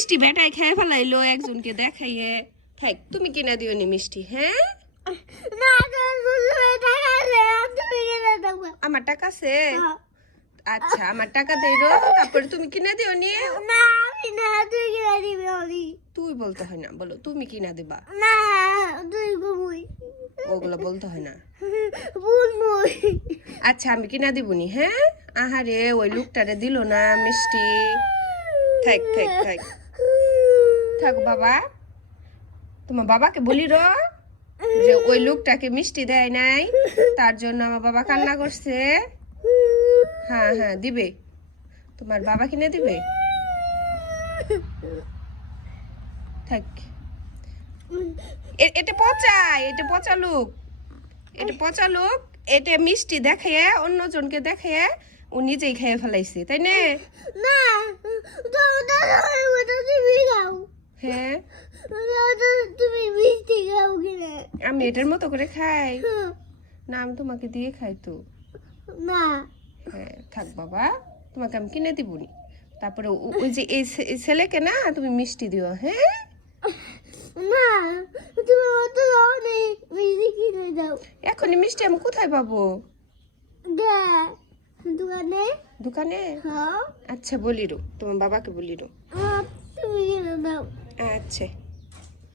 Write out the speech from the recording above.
মিষ্টি বেটায় খেয়ে ফেলাইলো একজনকে দেখাইয়ে। থাক, তুমি কিনা দিও নি মিষ্টি। হ্যাঁ, আমার টাকা আছে। আচ্ছা, আমার টাকা দেইরো, তারপরে তুমি কিনা দিও নি। তুই বলতে হয় না, বলো তুমি কিনা দিবা। ওগুলো বলতে হয় না। আচ্ছা, আমি কিনা দিবনি। হ্যাঁ, আহারে ওই লোকটারে দিল না মিষ্টি। থাক থাক থাক থাক বাবা, তোমার বাবাকে বলি রো যে ওই লোকটাকে মিষ্টি দেয় নাই, তার জন্য আমার বাবা কান্না করছে। হ্যাঁ হ্যাঁ দিবে, তোমার বাবা কিনে দিবে। থাক, এটা পচা, এটা পচা লোক, এটা পচা লোক। এটা মিষ্টি দেখে অন্যজনকে দেখে ও নিজেই খেয়ে ফেলাইছে, তাই না? হ্যাঁ, আমি এটার মতো করে খাই না, আমি তোমাকে দিয়ে খাই তো। হ্যাঁ থাক বাবা, তোমাকে আমি কিনে দিবনি। তারপরে ওই যে এই ছেলেকে না তুমি মিষ্টি দিও। হ্যাঁ, এখনই মিষ্টি আমি কোথায় পাবো? দোকানে। আচ্ছা বলিরো, তোমার বাবাকে বলিরো। আচ্ছা।